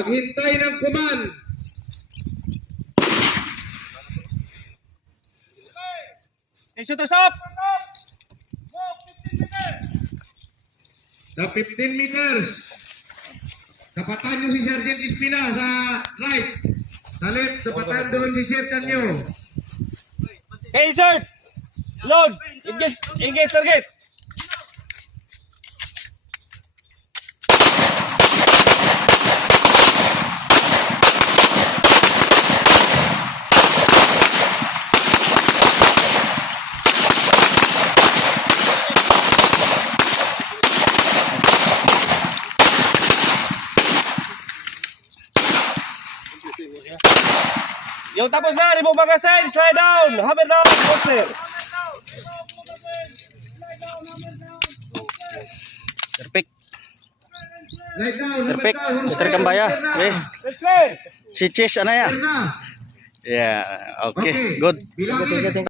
Maghintay ng command. Shooters up! Sa 15 meters. Tapatan nyo si Sergeant Espina sa right. Sa left, tapatan doon si Sergeant nyo. Hey, sir! Load! Engage target! Yung tapos na, remove magazine, slide down, hammer down, holster. Perfect. Slide down, Perfect. down, Mr. Kambaya. Okay. Let's play! Si Chase, ano ya? na. Yeah. Okay. Good. Bilangin.